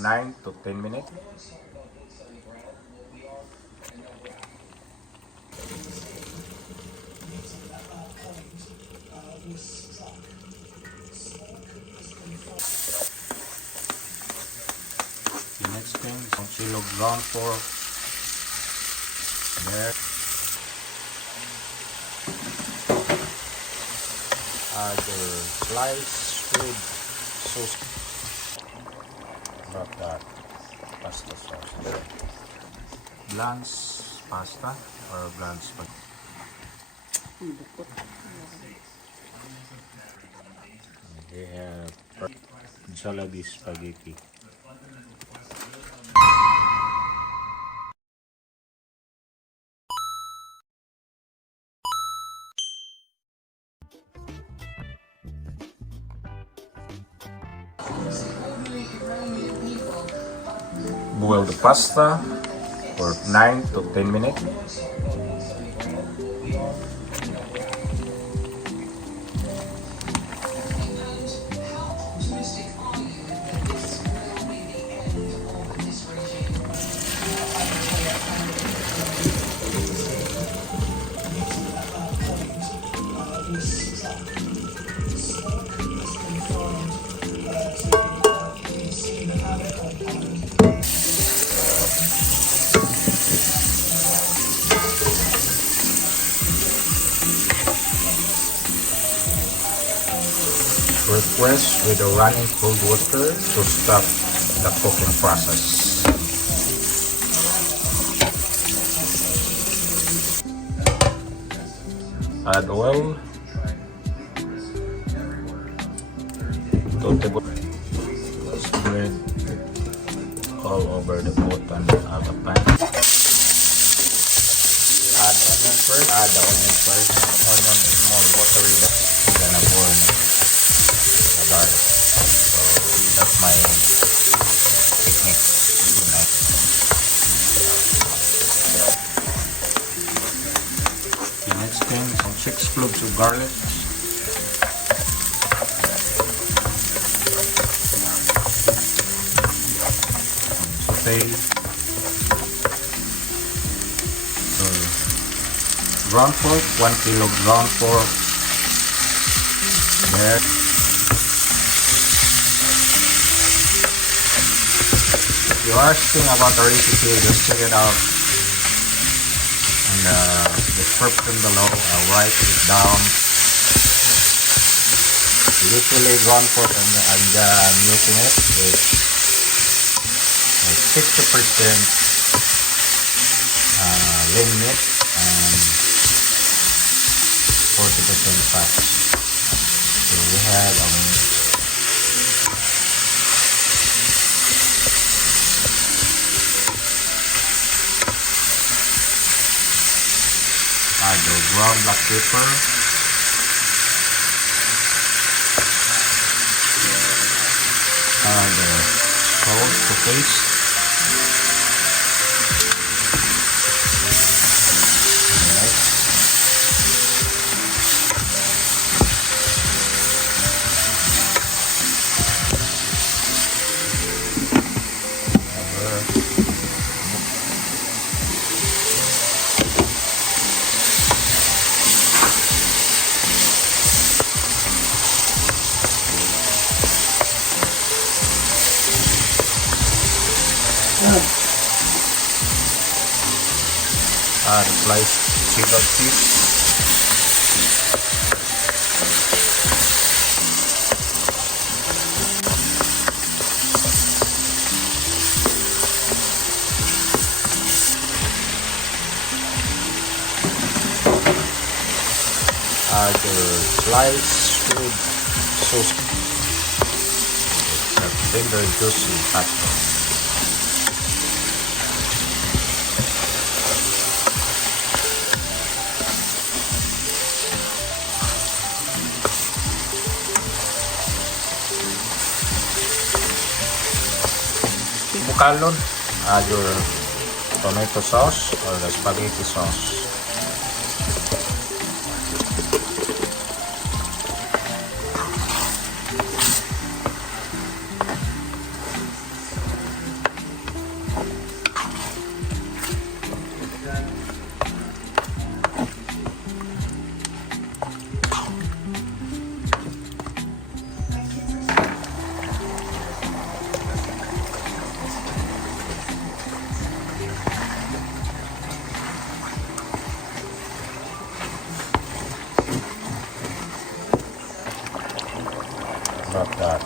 9 to 10 minutes. The next thing is some silog ground pork. There. The sliced with sauce. About that pasta sauce. Blanch pasta or blanch spaghetti. They have Jolibee spaghetti. Boil the pasta for 9 to 10 minutes. Refresh with the running cold water to stop the cooking process. Add oil, 2 tablespoons. Spread all over the bottom of the pan. Add onion first. Add the onion first. Onion is more watery than a burn. Garlic. So that's my technique tonight. The next thing, some 6 cloves of garlic. Saute. So ground pork, 1 kilo ground pork. There. If you're asking about the recipe, just check it out in the description below. I'll write it down. Usually ground pork I'm using it is like 60% lean meat and 40% fat. So we have the ground black pepper, and the salt to taste. The sliced cheddar cheese. The sliced with sauce. It's a tender, juicy pasta. Bukalon, add your tomato sauce or the spaghetti sauce. drop that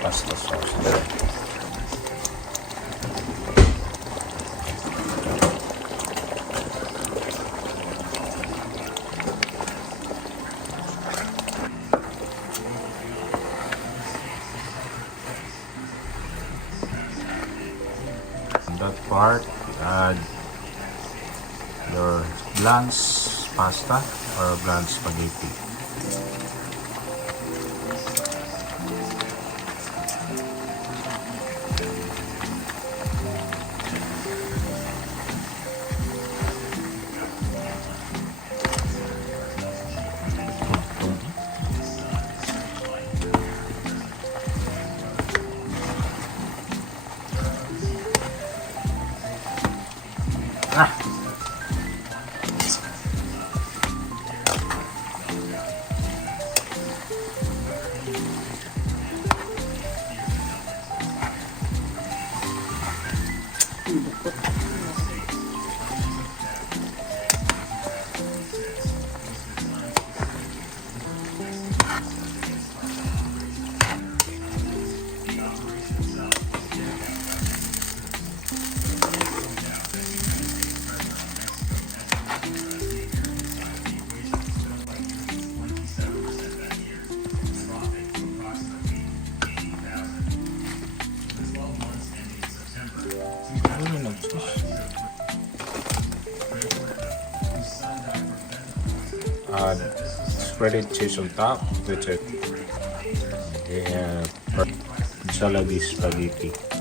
pasta sauce in there. That part, add your bland pasta or bland spaghetti. Add shredded cheese on top with it. And Jolibee spaghetti.